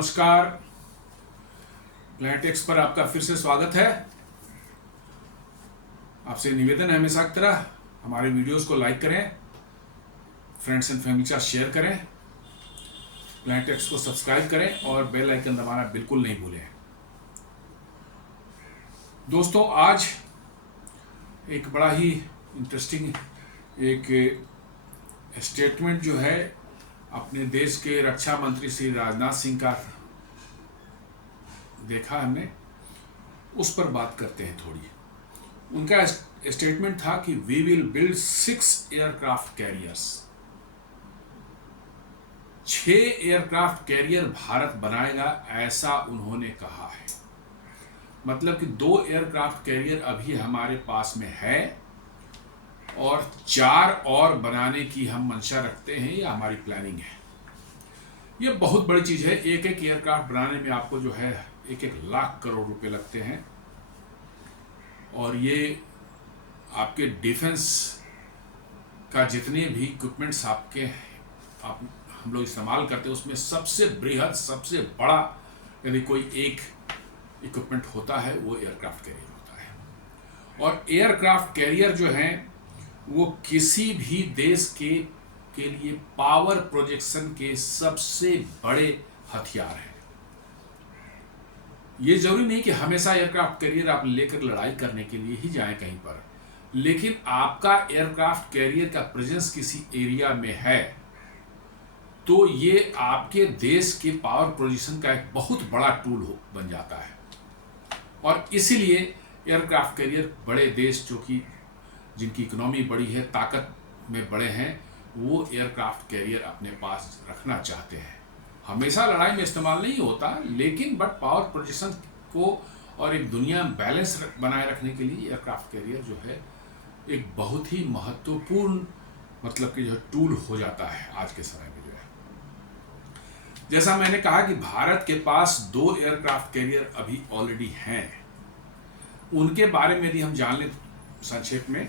नमस्कार। प्लैनेटेक्स पर आपका फिर से स्वागत है। आपसे निवेदन है हमेशा की तरह हमारे वीडियोस को लाइक करें, फ्रेंड्स एंड फैमिली के साथ शेयर करें, प्लैनेटेक्स को सब्सक्राइब करें और बेल आइकन दबाना बिल्कुल नहीं भूलें। दोस्तों, आज एक बड़ा ही इंटरेस्टिंग एक स्टेटमेंट जो है अपने देश के रक्षा मंत्री श्री राजनाथ सिंह का देखा हमने, उस पर बात करते हैं थोड़ी। उनका स्टेटमेंट था कि we will build 6 aircraft carriers. 6 aircraft carrier Bharat बनाएगा, ऐसा उन्होंने कहा है। मतलब कि 2 एयरक्राफ्ट कैरियर अभी हमारे पास में है और 4 और बनाने की हम मंशा रखते हैं, या हमारी प्लानिंग है। ये बहुत बड़ी चीज़ है। एक एक एयरक्राफ्ट बनाने में आपको जो है 1-1 लाख करोड़ रुपए लगते हैं, और ये आपके डिफेंस का जितने भी इक्विपमेंट्स हम लोग इस्तेमाल करते हैं उसमें सबसे बृहद, सबसे बड़ा यदि कोई एक इक्विपमेंट होता है वो एयरक्राफ्ट कैरियर होता है। और एयरक्राफ्ट कैरियर जो हैं वो किसी भी देश के लिए पावर प्रोजेक्शन के सबसे बड़े हथियार हैं। ये जरूरी नहीं कि हमेशा एयरक्राफ्ट कैरियर आप लेकर लड़ाई करने के लिए ही जाएं कहीं पर, लेकिन आपका एयरक्राफ्ट कैरियर का प्रेजेंस किसी एरिया में है तो ये आपके देश के पावर प्रोजेक्शन का एक बहुत बड़ा टूल बन जाता है। और इसीलिए एयरक्राफ्ट कैरियर बड़े देश जो कि जिनकी इकोनॉमी बड़ी है, ताकत में बड़े हैं, वो एयरक्राफ्ट कैरियर अपने पास रखना चाहते हैं। हमेशा लड़ाई में इस्तेमाल नहीं होता, लेकिन पावर प्रोजेक्शन को और एक दुनिया बैलेंस बनाए रखने के लिए एयरक्राफ्ट कैरियर जो है एक बहुत ही महत्वपूर्ण मतलब कि जो टूल हो जाता है आज के समय में जो है। जैसा मैंने कहा कि भारत के पास 2 एयरक्राफ्ट कैरियर अभी ऑलरेडी हैं। उनके बारे में यदि हम जान लें संक्षेप में,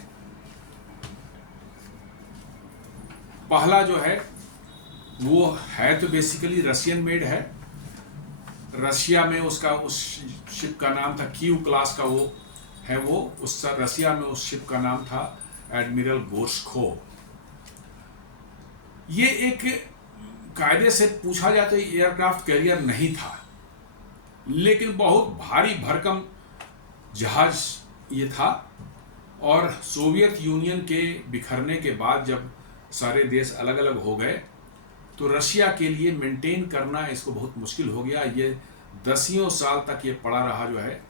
पहला जो है वो है तो बेसिकली रशियन मेड है। रशिया में उसका उस शिप का नाम था कीव क्लास का, वो है वो उस रशिया में उस शिप का नाम था एडमिरल गोर्शकोव। ये एक कायदे से पूछा जाए तो एयरक्राफ्ट कैरियर नहीं था, लेकिन बहुत भारी भरकम जहाज ये था। और सोवियत यूनियन के बिखरने के बाद जब सारे देश अलग अलग हो गए तो रशिया के लिए मेंटेन करना इसको बहुत मुश्किल हो गया। ये 10 साल तक ये पड़ा रहा जो है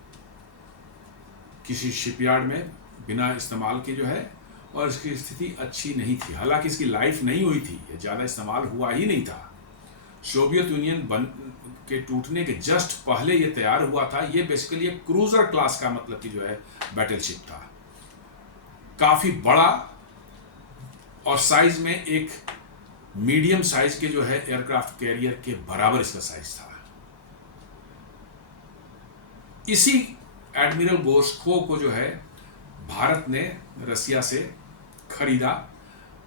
किसी शिपयार्ड में बिना इस्तेमाल के जो है, और इसकी स्थिति अच्छी नहीं थी। हालांकि इसकी लाइफ नहीं हुई थी, ये ज़्यादा इस्तेमाल हुआ ही नहीं था। सोवियत यूनियन के टूटने के जस्ट पहले ये तैयार हुआ था। ये बेसिकली एक क्रूजर क्लास का मतलब कि जो है बैटलशिप था, काफ़ी बड़ा, और साइज में एक मीडियम साइज के जो है एयरक्राफ्ट कैरियर के बराबर इसका साइज था। इसी एडमिरल गोर्शकोव को जो है भारत ने रसिया से खरीदा।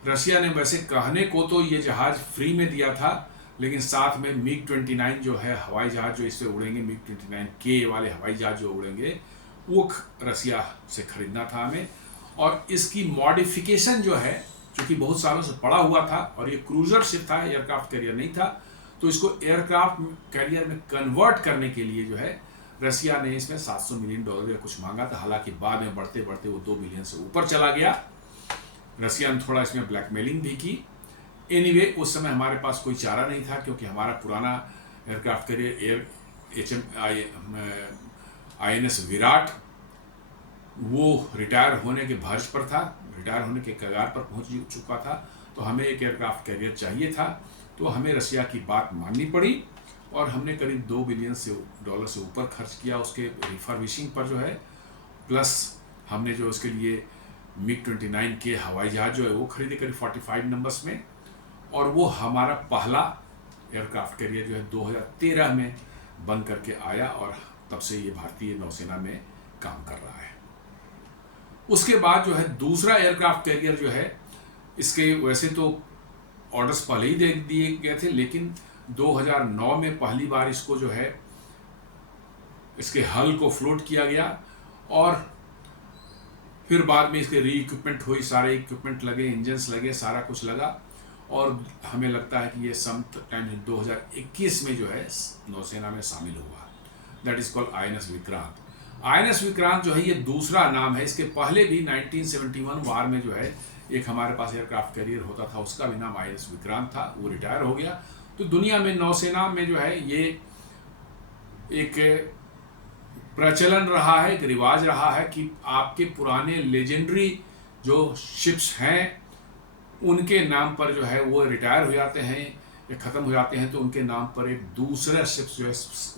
रसिया ने वैसे कहने को तो ये जहाज फ्री में दिया था, लेकिन साथ में MiG-29 जो है हवाई जहाज जो इससे उड़ेंगे, MiG-29K वाले हवाई जहाज जो उड़ेंगे, वो रसिया से खरीदना था हमें। और इसकी मॉडिफिकेशन जो है, क्योंकि बहुत सालों से पड़ा हुआ था और ये क्रूजर शिप था, एयरक्राफ्ट कैरियर नहीं था, तो इसको एयरक्राफ्ट कैरियर में कन्वर्ट करने के लिए जो है रसिया ने इसमें $700 मिलियन या कुछ मांगा था। हालांकि बाद में बढ़ते बढ़ते वो 2 बिलियन से ऊपर चला गया। रसिया ने थोड़ा इसमें ब्लैकमेलिंग भी की। एनीवे, उस समय हमारे पास कोई चारा नहीं था, क्योंकि हमारा पुराना एयरक्राफ्ट कैरियर INS विराट वो रिटायर होने के भर्ज पर था, रिटायर होने के कगार पर पहुंच चुका था। तो हमें एक एयरक्राफ्ट कैरियर चाहिए था, तो हमें रसिया की बात माननी पड़ी और हमने करीब $2 बिलियन से ऊपर खर्च किया उसके रिफर्बिशिंग पर जो है। प्लस हमने जो उसके लिए MiG-29 के हवाई जहाज जो है वो खरीदे करीब 45 नंबर्स में, और वो हमारा पहला एयरक्राफ्ट कैरियर जो है 2013 में बन करके आया, और तब से ये भारतीय नौसेना में काम कर रहा है। उसके बाद जो है दूसरा एयरक्राफ्ट कैरियर जो है, इसके वैसे तो ऑर्डर्स पहले ही दे दिए गए थे, लेकिन 2009 में पहली बार इसको जो है इसके हल को फ्लोट किया गया और फिर बाद में इसके री इक्विपमेंट हुई, सारे इक्विपमेंट लगे, इंजन्स लगे, सारा कुछ लगा और हमें लगता है कि ये सम टाइम 2021 में जो है नौसेना में शामिल हुआ। That is called INS Vikrant. INS Vikrant जो है ये दूसरा नाम है। इसके पहले भी 1971 वार में जो है एक हमारे पास एयरक्राफ्ट कैरियर होता था, उसका भी नाम INS विक्रांत था, वो रिटायर हो गया। तो दुनिया में नौसेना में जो है ये एक प्रचलन रहा है, एक रिवाज रहा है कि आपके पुराने लेजेंडरी जो शिप्स हैं उनके नाम पर जो है वो रिटायर हो जाते हैं या ख़त्म हो जाते हैं, तो उनके नाम पर एक दूसरा शिप्स जो है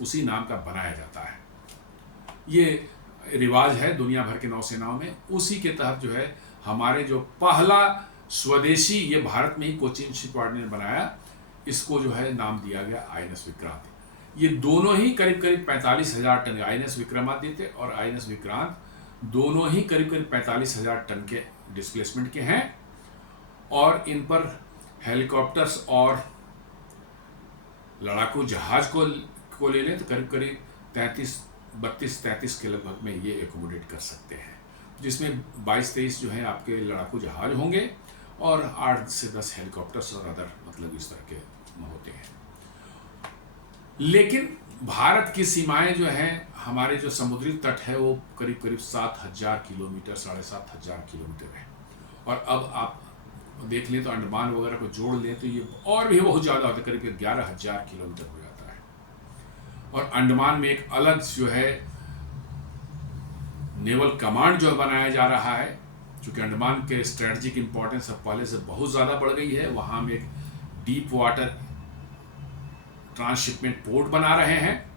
उसी नाम का बनाया जाता है। ये रिवाज है दुनिया भर के नौसेनाओं में। उसी के तहत जो है हमारे जो पहला स्वदेशी, ये भारत में ही कोचीन शिपयार्ड ने बनाया, इसको जो है नाम दिया गया INS विक्रांत। ये दोनों ही करीब करीब 45,000 टन, INS विक्रमादित्य और INS विक्रांत दोनों ही करीब करीब 45,000 टन के डिस्प्लेसमेंट के हैं और इन पर हेलीकॉप्टर्स और लड़ाकू जहाज को ले लें तो करीब करीब 32-33 के लगभग में ये एकोमोडेट कर सकते हैं, जिसमें 22-23 जो है आपके लड़ाकू जहाज होंगे और 8 से 10 हेलीकॉप्टर्स और अदर मतलब इस तरह के होते हैं। लेकिन भारत की सीमाएं जो हैं, हमारे जो समुद्री तट है वो करीब करीब 7,000 किलोमीटर, 7,500 किलोमीटर है। और अब आप देख लें तो अंडमान वगैरह को जोड़ लें तो ये और भी बहुत ज़्यादा होता है, करीब 11,000 किलोमीटर हो जाता है। और अंडमान में एक अलग जो है नेवल कमांड जो बनाया जा रहा है, क्योंकि अंडमान के स्ट्रेटजिक इंपॉर्टेंस अब पहले से बहुत ज़्यादा बढ़ गई है। वहाँ में एक डीप वाटर ट्रांसशिपमेंट पोर्ट बना रहे हैं,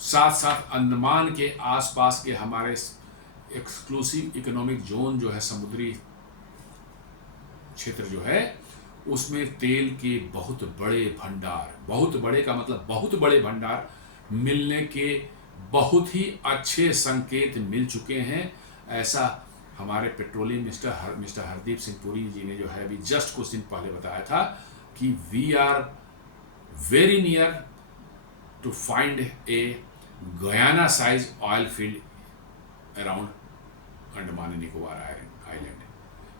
साथ साथ अंडमान के आसपास के हमारे एक्सक्लूसिव इकोनॉमिक जोन जो है, समुद्री क्षेत्र जो है, उसमें तेल के बहुत बड़े भंडार, बहुत बड़े का मतलब बहुत बड़े भंडार मिलने के बहुत ही अच्छे संकेत मिल चुके हैं। ऐसा हमारे पेट्रोलियम मिस्टर हरदीप सिंह पुरी जी ने जो है अभी जस्ट कुछ दिन पहले बताया था कि we are very near to find a Guyana size oil field around Andaman and Nicobar island.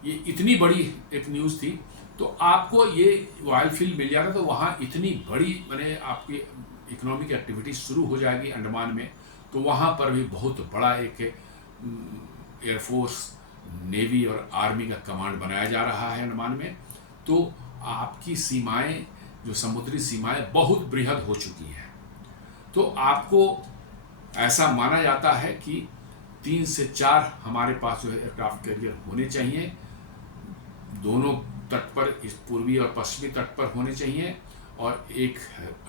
ये इतनी बड़ी एक न्यूज़ थी। तो आपको ये ऑयल फील्ड मिल जाता तो वहाँ इतनी बड़ी मैंने आपकी इकोनॉमिक एक्टिविटी शुरू हो जाएगी अंडमान में, तो वहाँ पर भी बहुत बड़ा एक एयरफोर्स, नेवी और आर्मी का कमांड बनाया जा रहा है अंडमान में। तो आपकी सीमाएं, जो समुद्री सीमाएं बहुत बृहद हो चुकी हैं। तो आपको ऐसा माना जाता है कि 3 से 4 हमारे पास जो है एयरक्राफ्ट कैरियर होने चाहिए, दोनों तट पर, इस पूर्वी और पश्चिमी तट पर होने चाहिए, और एक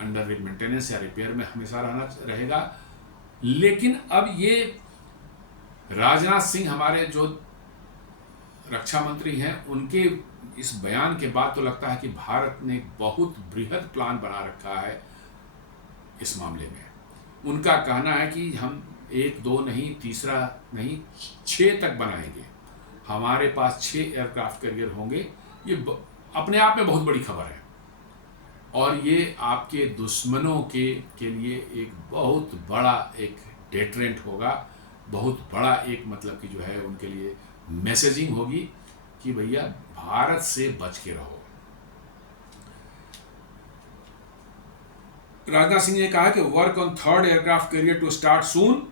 अंडर मेंटेनेंस या रिपेयर में हमेशा रहेगा। लेकिन अब ये राजनाथ सिंह हमारे जो रक्षा मंत्री हैं, उनके इस बयान के बाद तो लगता है कि भारत ने बहुत बृहद प्लान बना रखा है इस मामले में। उनका कहना है कि हम 1-2 नहीं, तीसरा नहीं, 6 तक बनाएंगे। हमारे पास 6 एयरक्राफ्ट कैरियर होंगे। ये अपने आप में बहुत बड़ी खबर है और ये आपके दुश्मनों के लिए एक बहुत बड़ा एक डेटरेंट होगा, बहुत बड़ा एक मतलब कि जो है उनके लिए मैसेजिंग होगी कि भैया भारत से बच के रहो। राजनाथ सिंह ने कहा कि work on 3rd aircraft carrier to start soon,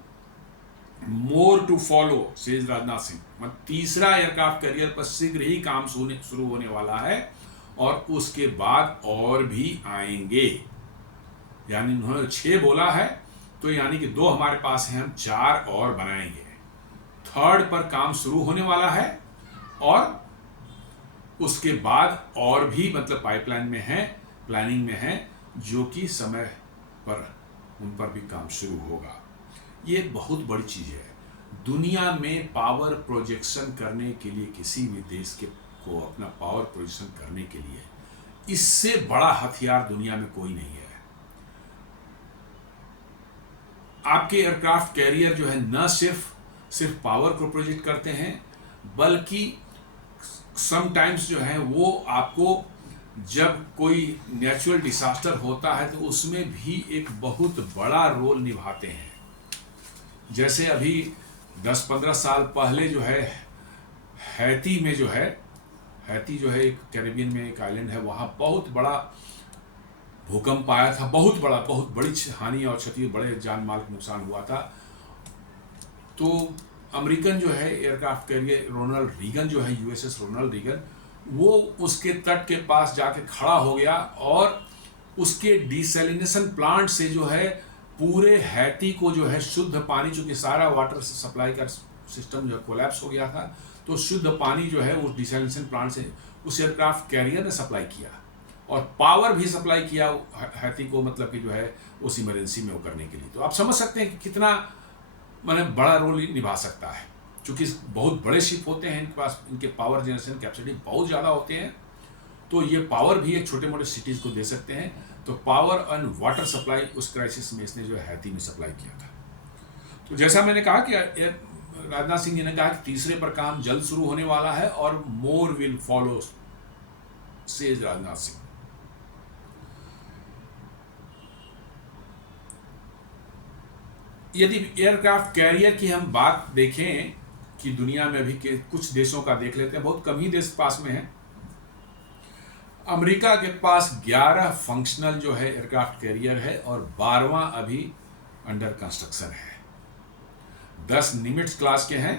more to follow, says Rajnath Singh. मतलब 3रा एयरक्राफ्ट कैरियर पर शीघ्र ही काम शुरू होने वाला है और उसके बाद और भी आएंगे। यानी उन्होंने 6 बोला है, तो यानी कि 2 हमारे पास हैं, हम 4 और बनाएंगे। 3rd पर काम शुरू होने वाला है और उसके बाद और भी मतलब पाइपलाइन में है, प्लानिंग में है, जो कि समय पर उन पर भी काम शुरू होगा। ये एक बहुत बड़ी चीज़ है। दुनिया में पावर प्रोजेक्शन करने के लिए, किसी भी देश के को अपना पावर प्रोजेक्शन करने के लिए इससे बड़ा हथियार दुनिया में कोई नहीं है। आपके एयरक्राफ्ट कैरियर जो है न सिर्फ पावर को प्रोजेक्ट करते हैं, बल्कि समटाइम्स जो है वो आपको जब कोई नेचुरल डिसास्टर होता है तो उसमें भी एक बहुत बड़ा रोल निभाते हैं। जैसे अभी 10-15 साल पहले जो है हैती में जो है, हैती जो है एक कैरेबियन में एक आइलैंड है, वहाँ बहुत बड़ा भूकंप आया था, बहुत बड़ा, बहुत बड़ी हानि और क्षति, बड़े जान माल का नुकसान हुआ था। तो अमेरिकन जो है एयरक्राफ्ट कैरियर रोनाल्ड रीगन जो है, यूएसएस रोनाल्ड रीगन, वो उसके तट के पास जाके खड़ा हो गया और उसके डिसैलिनेशन प्लांट से जो है पूरे हैती को जो है शुद्ध पानी, चूंकि सारा वाटर सप्लाई का सिस्टम जो है कोलैप्स हो गया था, तो शुद्ध पानी जो है उस डिसैलिनेशन प्लांट से उस एयरक्राफ्ट कैरियर ने सप्लाई किया और पावर भी सप्लाई किया हैती को, मतलब कि जो है उस इमरजेंसी में वो करने के लिए। तो आप समझ सकते हैं कि कितना मैंने बड़ा रोल निभा सकता है, क्योंकि बहुत बड़े शिप होते हैं इनके पास, इनके पावर जनरेशन कैपेसिटी बहुत ज़्यादा होते हैं, तो ये पावर भी एक छोटे मोटे सिटीज़ को दे सकते हैं। तो पावर एंड वाटर सप्लाई उस क्राइसिस में इसने जो है हैती में सप्लाई किया था। तो जैसा मैंने कहा कि राजनाथ सिंह जी ने कहा कि तीसरे पर काम जल्द शुरू होने वाला है और more will follow, says Rajnath Singh. यदि एयरक्राफ्ट कैरियर की हम बात देखें कि दुनिया में अभी के कुछ देशों का देख लेते हैं, बहुत कम ही देश पास में है। अमेरिका के पास 11 फंक्शनल जो है एयरक्राफ्ट कैरियर है और 12वां अभी अंडर कंस्ट्रक्शन है। 10 निमिट्ज क्लास के हैं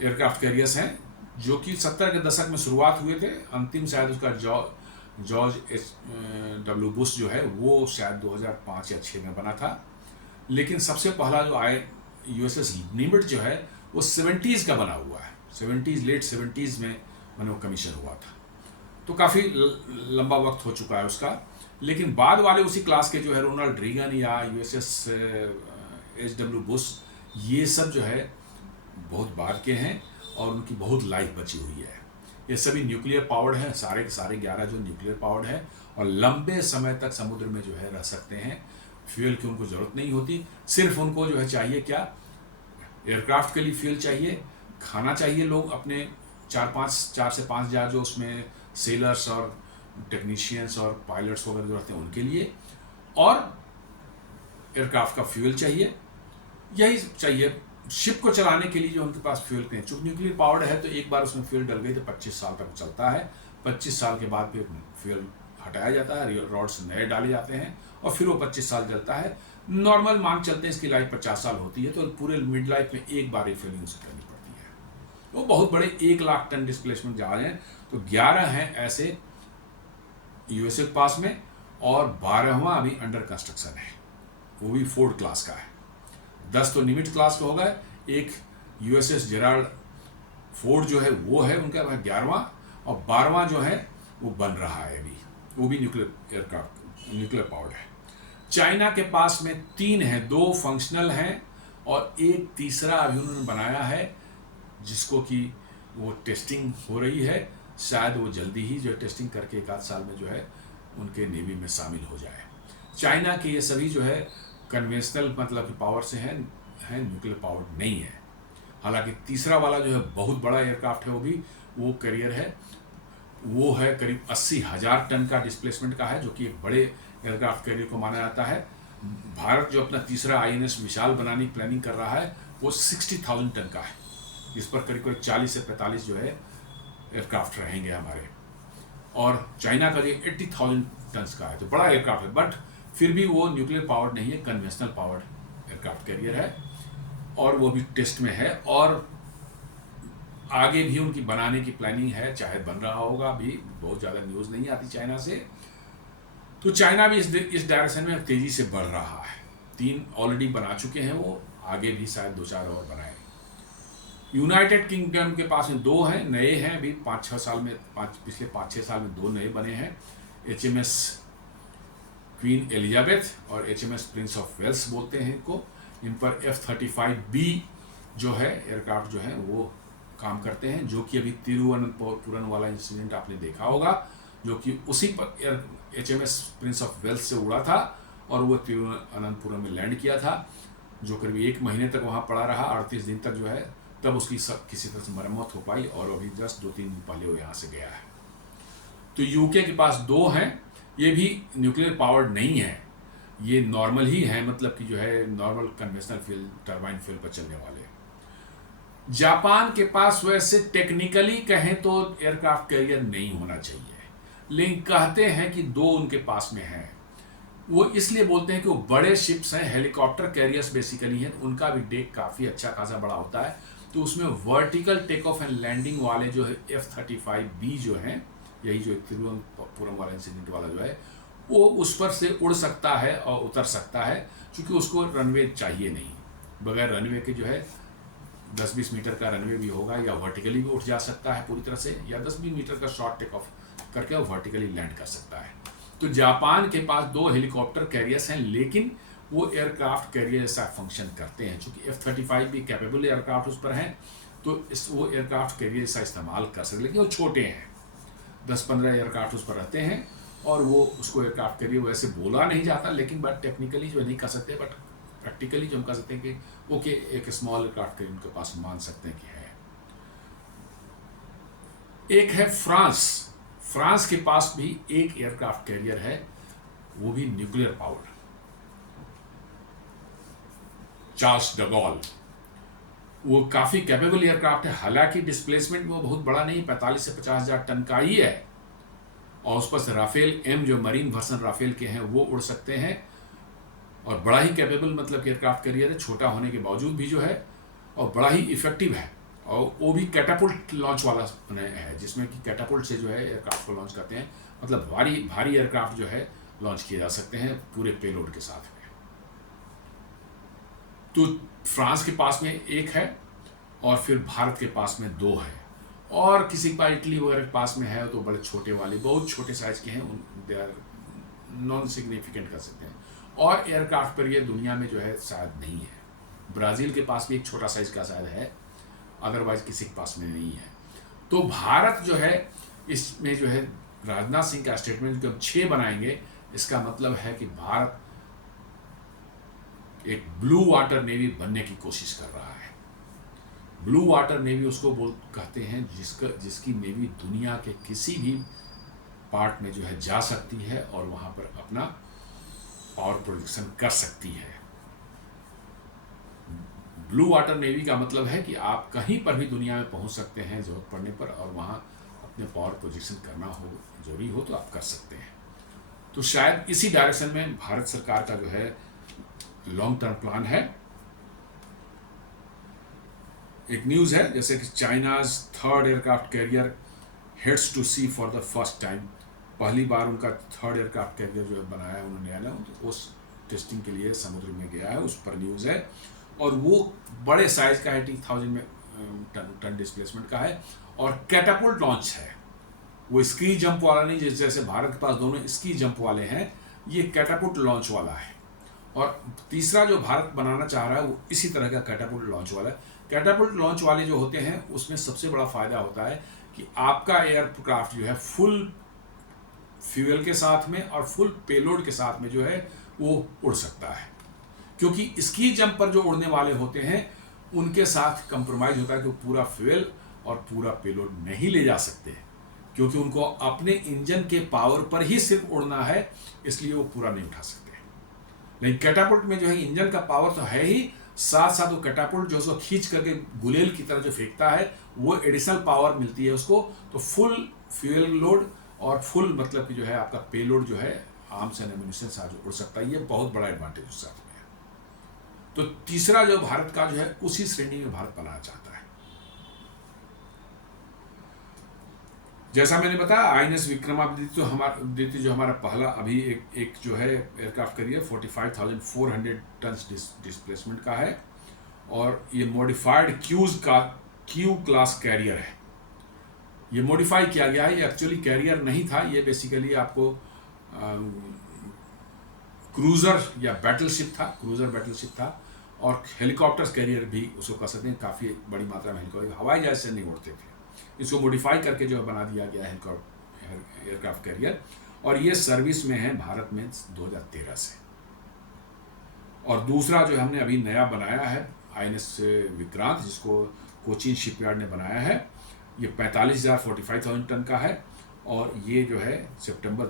एयरक्राफ्ट कैरियर्स हैं, जो कि 70 के दशक में शुरुआत हुए थे। अंतिम शायद उसका जॉर्ज डब्ल्यू बुश जो है वो शायद 2005 या 6 में बना था, लेकिन सबसे पहला जो आए यूएसएस निमिट जो है वो 70s का बना हुआ है, 70s लेट 70s में मैंने वो कमीशन हुआ था, तो काफ़ी लंबा वक्त हो चुका है उसका। लेकिन बाद वाले उसी क्लास के जो है रोनाल्ड रीगन या यूएसएस एचडब्ल्यू बुश, ये सब जो है बहुत बाद के हैं और उनकी बहुत लाइफ बची हुई है। ये सभी न्यूक्लियर पावर्ड हैं, सारे के सारे 11 जो न्यूक्लियर पावर्ड है और लंबे समय तक समुद्र में जो है रह सकते हैं। फ्यूल की उनको ज़रूरत नहीं होती, सिर्फ उनको जो है चाहिए क्या, एयरक्राफ्ट के लिए फ्यूल चाहिए, खाना चाहिए, लोग अपने 4 से 5 हज़ार जो उसमें सेलर्स और टेक्नीशियंस और पायलट्स वगैरह जो रहते हैं उनके लिए, और एयरक्राफ्ट का फ्यूल चाहिए, यही चाहिए शिप को चलाने के लिए जो उनके पास फ्यूल के हैं। चूँकि न्यूक्लियर पावर्ड है तो एक बार उसमें फ्यूल डल गई तो 25 साल तक चलता है, 25 साल के बाद फिर फ्यूल हटाया जाता है, रॉड्स नए डाले जाते हैं और फिर वो 25 साल चलता है। नॉर्मल मान चलते हैं इसकी लाइफ 50 साल होती है, तो पूरे मिड लाइफ में एक बार रिफिलिंग उसे करनी पड़ती है। वो बहुत बड़े 1 लाख टन डिस्प्लेसमेंट जहाज हैं, तो 11 हैं ऐसे यूएसए के पास में और 12वां अभी अंडर कंस्ट्रक्शन है, वो भी फोर्ड क्लास का है। 10 तो निमिट क्लास के हो गए, एक यूएसएस जेराल्ड फोर्ड जो है वो है उनका 11वां, और 12वां जो है वो बन रहा है अभी, वो भी न्यूक्लियर एयरक्राफ्ट न्यूक्लियर पावर्ड है। चाइना के पास में 3 हैं, 2 फंक्शनल हैं और एक तीसरा अभी उन्होंने बनाया है जिसको कि वो टेस्टिंग हो रही है, शायद वो जल्दी ही जो टेस्टिंग करके 1 आध साल में जो है उनके नेवी में शामिल हो जाए। चाइना के ये सभी जो है कन्वेंशनल मतलब कि पावर से हैं, न्यूक्लियर पावर नहीं है। हालांकि तीसरा वाला जो है बहुत बड़ा एयरक्राफ्ट है, वो कैरियर है, वो है करीब 80,000 टन का डिस्प्लेसमेंट का है, जो कि एक बड़े एयरक्राफ्ट कैरियर को माना जाता है। भारत जो अपना तीसरा आईएनएस विशाल बनाने की प्लानिंग कर रहा है वो 60,000 टन का है, जिस पर करीब करीब 40 से 45 जो है एयरक्राफ्ट रहेंगे हमारे, और चाइना का ये 80,000 टन का है, तो बड़ा एयरक्राफ्ट है, बट फिर भी वो न्यूक्लियर पावर्ड नहीं है, कन्वेंशनल पावर्ड एयरक्राफ्ट कैरियर है और वो भी टेस्ट में है और आगे भी उनकी बनाने की प्लानिंग है, चाहे बन रहा होगा भी, बहुत ज़्यादा न्यूज़ नहीं आती चाइना से। तो चाइना भी इस डायरेक्शन में तेज़ी से बढ़ रहा है। 3 ऑलरेडी बना चुके हैं वो, आगे भी शायद 2-4 और बनाए। यूनाइटेड किंगडम के पास में 2 हैं, नए हैं अभी 5-6 साल में, पिछले 5-6 साल में 2 नए बने हैं, HMS क्वीन एलिजाबेथ और HMS प्रिंस ऑफ वेल्स बोलते हैं इनको। इन पर F-35B जो है एयरक्राफ्ट जो है वो काम करते हैं, जो कि अभी तिरुवनंतपुरम वाला इंसिडेंट आपने देखा होगा, जो कि उसी पर HMS प्रिंस ऑफ वेल्स से उड़ा था और वो तिरुवनंतपुरम में लैंड किया था, जो करीब 1 महीने तक वहाँ पड़ा रहा, 38 दिन तक जो है, तब उसकी किसी तरह से मरम्मत हो पाई और अभी जस्ट 2-3 दिन पहले वो यहाँ से गया है। तो यूके के पास 2 हैं, ये भी न्यूक्लियर पावर्ड नहीं है, ये नॉर्मल ही है, मतलब कि जो है normal conventional fuel turbine fuel पर चलने वाले। जापान के पास वैसे टेक्निकली कहें तो एयरक्राफ्ट कैरियर नहीं होना चाहिए, लेकिन कहते हैं कि 2 उनके पास में हैं। वो इसलिए बोलते हैं कि वो बड़े शिप्स हैं, हेलीकॉप्टर कैरियर्स बेसिकली हैं, उनका भी डेक काफ़ी अच्छा खासा बड़ा होता है, तो उसमें vertical take off and landing वाले जो है F-35B जो हैं, यही जो तिरुवनंतपुरम वाला इंसिडेंट वाला जो है, वो उस पर से उड़ सकता है और उतर सकता है, क्योंकि उसको रनवे चाहिए नहीं, बगैर रनवे के जो है 10-20 मीटर का रनवे भी होगा, या वर्टिकली भी उठ जा सकता है पूरी तरह से, या 10-20 मीटर का शॉर्ट टेक ऑफ करके वो वर्टिकली लैंड कर सकता है। तो जापान के पास 2 हेलीकॉप्टर कैरियर्स हैं, लेकिन वो एयरक्राफ्ट कैरियर जैसा फंक्शन करते हैं, चूंकि F-35 भी कैपेबल एयरक्राफ्ट उस पर हैं, तो वो एयरक्राफ्ट कैरियर जैसा इस्तेमाल कर सकते, लेकिन वो छोटे हैं, 10-15 एयरक्राफ्ट उस पर रहते हैं, और वो उसको एयरक्राफ्ट कैरियर वैसे बोला नहीं जाता, लेकिन बट टेक्निकली जो नहीं कर सकते, बट प्रैक्टिकली जो हम कह सकते हैं कि ओके एक स्मॉल एयरक्राफ्ट कैरियर उनके पास मान सकते हैं कि है। एक है फ्रांस के पास भी एक एयरक्राफ्ट कैरियर है, वो भी न्यूक्लियर पावर्ड, चार्ल्स ड गॉल। वो काफ़ी कैपेबल एयरक्राफ्ट है, हालांकि डिस्प्लेसमेंट वो बहुत बड़ा नहीं, 45 से 50,000 टन का ही है, और उस पर से राफेल M जो मरीन वर्सन राफेल के हैं वो उड़ सकते हैं, और बड़ा ही कैपेबल मतलब एयरक्राफ्ट कैरियर है, छोटा होने के बावजूद भी जो है, और बड़ा ही इफेक्टिव है, और वो भी कैटापुल्ट लॉन्च वाला है, जिसमें कि कैटापुल्ट से जो है एयरक्राफ्ट को लॉन्च करते हैं, मतलब भारी एयरक्राफ्ट जो है लॉन्च किए जा सकते हैं पूरे पेलोड के साथ में। तो फ्रांस के पास में एक है, और फिर भारत के पास में 2 है, और किसी के पास इटली वगैरह के पास में है तो बड़े छोटे वाले, बहुत छोटे साइज के हैं, दे आर नॉन सिग्निफिकेंट कर सकते हैं, और एयरक्राफ्ट पर ये दुनिया में जो है शायद नहीं है। ब्राज़ील के पास भी एक छोटा साइज का शायद है, अदरवाइज किसी के पास में नहीं है। तो भारत जो है इसमें जो है राजनाथ सिंह का स्टेटमेंट जब 6 बनाएंगे, इसका मतलब है कि भारत एक ब्लू वाटर नेवी बनने की कोशिश कर रहा है। ब्लू वाटर नेवी उसको कहते हैं जिसकी नेवी दुनिया के किसी भी पार्ट में जो है जा सकती है और वहां पर अपना पावर प्रोडक्शन कर सकती है। ब्लू वाटर नेवी का मतलब है कि आप कहीं पर भी दुनिया में पहुंच सकते हैं जरूरत पड़ने पर, और वहां अपने पावर प्रोजेक्शन करना हो जरूरी हो तो आप कर सकते हैं। तो शायद इसी डायरेक्शन में भारत सरकार का जो है लॉन्ग टर्म प्लान है। एक न्यूज़ है जैसे कि China's 3rd aircraft carrier heads to sea for the first time, पहली बार उनका 3rd एयरक्राफ्ट कैरियर जो है बनाया है उन्होंने, तो उस टेस्टिंग के लिए समुद्र में गया है, उस पर न्यूज़ है, और वो बड़े साइज का है, 80,000 में टन डिस्प्लेसमेंट का है, और कैटापुल्ट लॉन्च है, वो स्की जंप वाला नहीं, जैसे भारत के पास दोनों स्की जंप वाले हैं, ये कैटापुल्ट लॉन्च वाला है। और तीसरा जो भारत बनाना चाह रहा है वो इसी तरह का कैटापुल्ट लॉन्च वाला है। कैटापुल्ट लॉन्च वाले जो होते हैं उसमें सबसे बड़ा फायदा होता है कि आपका एयरक्राफ्ट जो है फुल फ्यूल के साथ में और फुल पेलोड के साथ में जो है वो उड़ सकता है, क्योंकि स्की जंप पर जो उड़ने वाले होते हैं उनके साथ कंप्रोमाइज होता है कि वो पूरा फ्यूल और पूरा पेलोड नहीं ले जा सकते, क्योंकि उनको अपने इंजन के पावर पर ही सिर्फ उड़ना है, इसलिए वो पूरा नहीं उठा सकते। लेकिन कैटापुल्ट में जो है इंजन का पावर तो है ही, साथ साथ वो कैटापुल्ट जो उसको खींच करके गुलेल की तरह जो फेंकता है वो एडिशनल पावर मिलती है उसको, तो फुल फ्यूल लोड और फुल मतलब कि जो है आपका पेलोड जो है आर्म्स एंड एम्यूनिशन साथ जो उड़ सकता है, ये बहुत बड़ा एडवांटेज उस साथ में है। तो तीसरा जो भारत का जो है उसी श्रेणी में भारत बनाना चाहता है। जैसा मैंने बताया INS विक्रमादित्य जो हमारा पहला अभी एक जो है एयरक्राफ्ट कैरियर 45,400 टन डिस्प्लेसमेंट का है, और ये मॉडिफाइड क्यू क्लास कैरियर है। ये मॉडिफाई किया गया है, ये एक्चुअली कैरियर नहीं था, ये बेसिकली आपको क्रूजर या बैटलशिप था, और हेलीकॉप्टर्स कैरियर भी उसको कह सकते हैं, काफ़ी बड़ी मात्रा में हेलीकॉप्टर हवाई जहाज से नहीं उड़ते थे, इसको मॉडिफाई करके जो है बना दिया गया है एयरक्राफ्ट कैरियर, और ये सर्विस में है भारत में 2013 से। और दूसरा जो हमने अभी नया बनाया है INS विक्रांत, जिसको कोचीन शिपयार्ड ने बनाया है, ये 45,000 टन का है, और ये जो है सितंबर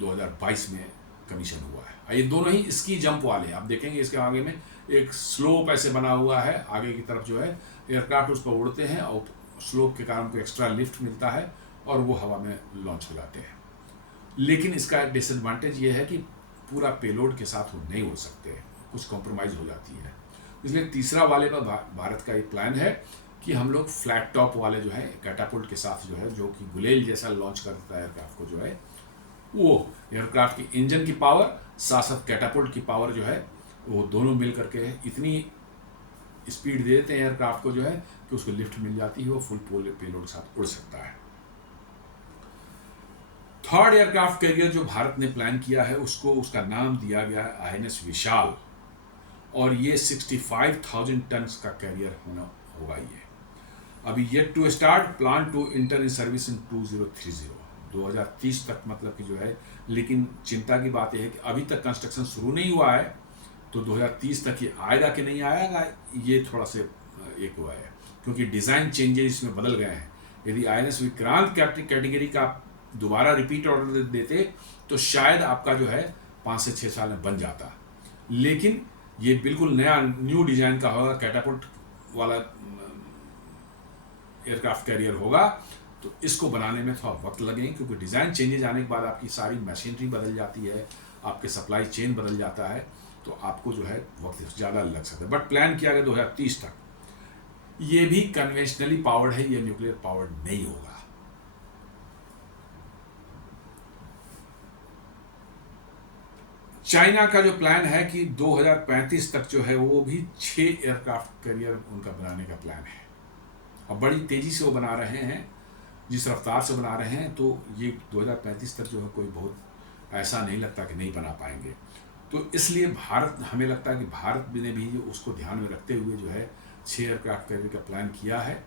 2022 में कमीशन हुआ है। ये दोनों ही स्की जंप वाले हैं। आप देखेंगे इसके आगे में एक स्लोप ऐसे बना हुआ है, आगे की तरफ जो है एयरक्राफ्ट उस पर उड़ते हैं और स्लोप के कारण को एक्स्ट्रा लिफ्ट मिलता है और वो हवा में लॉन्च हो जाते हैं। लेकिन इसका डिसएडवांटेज ये है कि पूरा पेलोड के साथ वो नहीं उड़ सकते, कुछ कॉम्प्रोमाइज़ हो जाती है। इसलिए तीसरा वाले पर भारत का एक प्लान है कि हम लोग फ्लैट टॉप वाले जो है कैटापुल्ट के साथ जो है, जो कि गुलेल जैसा लॉन्च करता है एयरक्राफ्ट को, जो है वो एयरक्राफ्ट की इंजन की पावर साथ साथ कैटापुल्ट की पावर जो है वो दोनों मिल करके इतनी स्पीड दे देते हैं एयरक्राफ्ट को जो है कि उसको लिफ्ट मिल जाती है, वो फुल पेलोड के साथ उड़ सकता है। थर्ड एयरक्राफ्ट कैरियर जो भारत ने प्लान किया है उसका नाम दिया गया है INS विशाल, और ये 65,000 टन का कैरियर होगा। ये अभी yet to start, plan to enter in service in 2030 तक, मतलब कि जो है। लेकिन चिंता की बात यह है कि अभी तक कंस्ट्रक्शन शुरू नहीं हुआ है, तो 2030 तक ये आएगा कि नहीं आएगा, ये थोड़ा से एक हुआ है, क्योंकि डिज़ाइन चेंजेस इसमें बदल गए हैं। यदि INS विक्रांत कैटेगरी का दोबारा रिपीट ऑर्डर देते तो शायद आपका जो है 5 से 6 साल में बन जाता, लेकिन ये बिल्कुल नया न्यू डिज़ाइन का होगा, कैटापुल्ट वाला एयरक्राफ्ट कैरियर होगा, तो इसको बनाने में थोड़ा वक्त लगेगा, क्योंकि डिज़ाइन चेंजेज आने के बाद आपकी सारी मशीनरी बदल जाती है, आपके सप्लाई चेन बदल जाता है, तो आपको जो है वक्त ज़्यादा लग सकता है। बट प्लान किया गया 2030 तक। ये भी कन्वेंशनली पावर्ड है, ये न्यूक्लियर पावर्ड नहीं होगा। चाइना का जो प्लान है कि 2035 तक जो है वो भी 6 एयरक्राफ्ट कैरियर उनका बनाने का प्लान है, और बड़ी तेज़ी से वो बना रहे हैं, जिस रफ्तार से बना रहे हैं, तो ये 2035 तक जो है कोई बहुत ऐसा नहीं लगता कि नहीं बना पाएंगे। तो इसलिए भारत, हमें लगता है कि भारत ने भी उसको ध्यान में रखते हुए जो है 6 एयरक्राफ्ट कैरियर का प्लान किया है,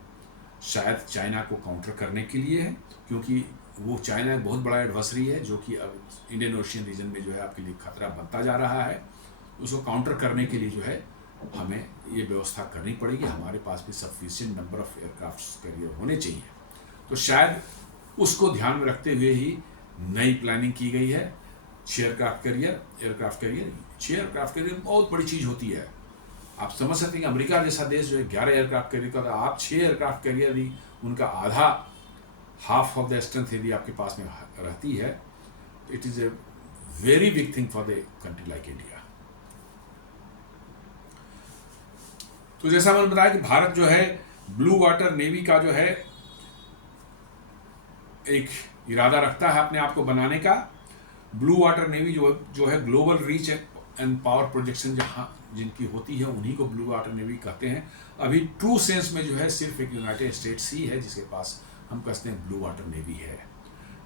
शायद चाइना को काउंटर करने के लिए है, क्योंकि वो चाइना एक बहुत बड़ा एडवर्सरी है, जो कि अब इंडियन ओशियन रीजन में जो है आपके लिए खतरा बनता जा रहा है। उसको काउंटर करने के लिए जो है हमें ये व्यवस्था करनी पड़ेगी, हमारे पास भी sufficient number of aircraft carrier होने चाहिए। तो शायद उसको ध्यान में रखते हुए ही नई प्लानिंग की गई है। 6 एयरक्राफ्ट कैरियर 6 एयरक्राफ्ट कैरियर बहुत बड़ी चीज़ होती है। आप समझ सकते हैं कि अमेरिका जैसा देश जो है 11 एयरक्राफ्ट कैरियर का, आप 6 एयरक्राफ्ट कैरियर भी उनका आधा हाफ ऑफ द स्ट्रेंथ यदि आपके पास में रहती है, it is a very big thing for the country like India. तो जैसा मैंने बताया कि भारत जो है ब्लू वाटर नेवी का जो है एक इरादा रखता है अपने आप को बनाने का। ब्लू वाटर नेवी जो है global reach and power projection जहाँ जिनकी होती है उन्हीं को ब्लू वाटर नेवी कहते हैं। अभी ट्रू सेंस में जो है सिर्फ एक यूनाइटेड स्टेट्स ही है जिसके पास हम कहते हैं ब्लू वाटर नेवी है।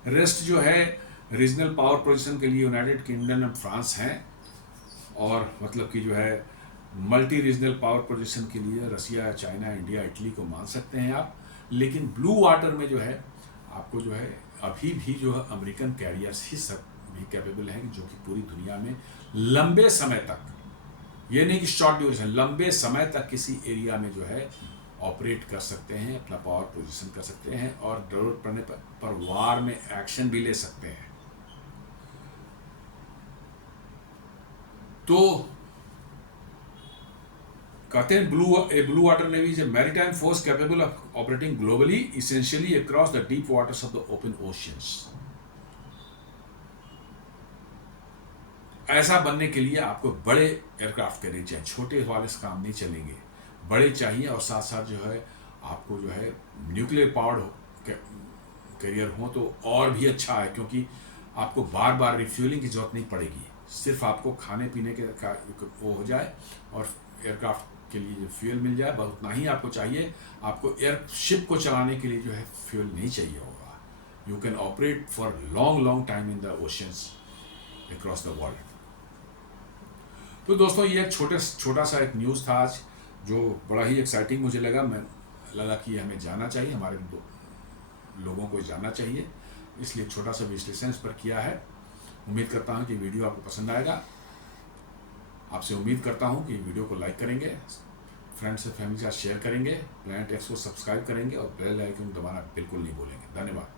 रेस्ट जो है रीजनल पावर प्रोजेक्शन के लिए यूनाइटेड किंगडम एंड फ्रांस हैं, और मतलब कि जो है मल्टी रीजनल पावर प्रोजेक्शन के लिए रसिया, चाइना, इंडिया, इटली को मान सकते हैं आप। लेकिन ब्लू वाटर में जो है आपको जो है अभी भी जो है अमेरिकन कैरियर्स ही सब भी कैपेबल हैं, जो कि पूरी दुनिया में लंबे समय तक, ये नहीं कि शॉर्ट ड्यूरेशन, लंबे समय तक किसी एरिया में जो है ऑपरेट कर सकते हैं, अपना पावर पोजीशन कर सकते हैं, और जरूरत पड़ने पर वार में एक्शन भी ले सकते हैं। तो कहते हैं blue water navy is a maritime force capable of operating globally essentially across the deep waters of the open oceans. ऐसा बनने के लिए आपको बड़े एयरक्राफ्ट कैरियर चाहिए, छोटे वाले से काम नहीं चलेंगे, बड़े चाहिए, और साथ साथ जो है आपको जो है न्यूक्लियर पावर्ड कैरियर हो तो और भी अच्छा है, क्योंकि आपको बार बार रिफ्यूलिंग की जरूरत नहीं पड़ेगी, सिर्फ आपको खाने पीने के वो हो जाए और एयरक्राफ्ट के लिए जो फ्यूल मिल जाए, बस उतना ही आपको चाहिए। आपको एयरशिप को चलाने के लिए जो है फ्यूल नहीं चाहिए होगा। You can operate for long time in the oceans across the world. तो दोस्तों ये एक छोटा सा एक न्यूज़ था आज, जो बड़ा ही एक्साइटिंग मुझे लगा कि हमें जानना चाहिए, हमारे लोगों को जानना चाहिए, इसलिए छोटा सा विश्लेषण इस पर किया है। उम्मीद करता हूँ कि वीडियो आपको पसंद आएगा। आपसे उम्मीद करता हूँ कि वीडियो को लाइक करेंगे, फ्रेंड्स से फैमिली के साथ शेयर करेंगे, प्लैनेट एक्स को सब्सक्राइब करेंगे और बेल आइकन दबाना बिल्कुल नहीं भूलेंगे। धन्यवाद।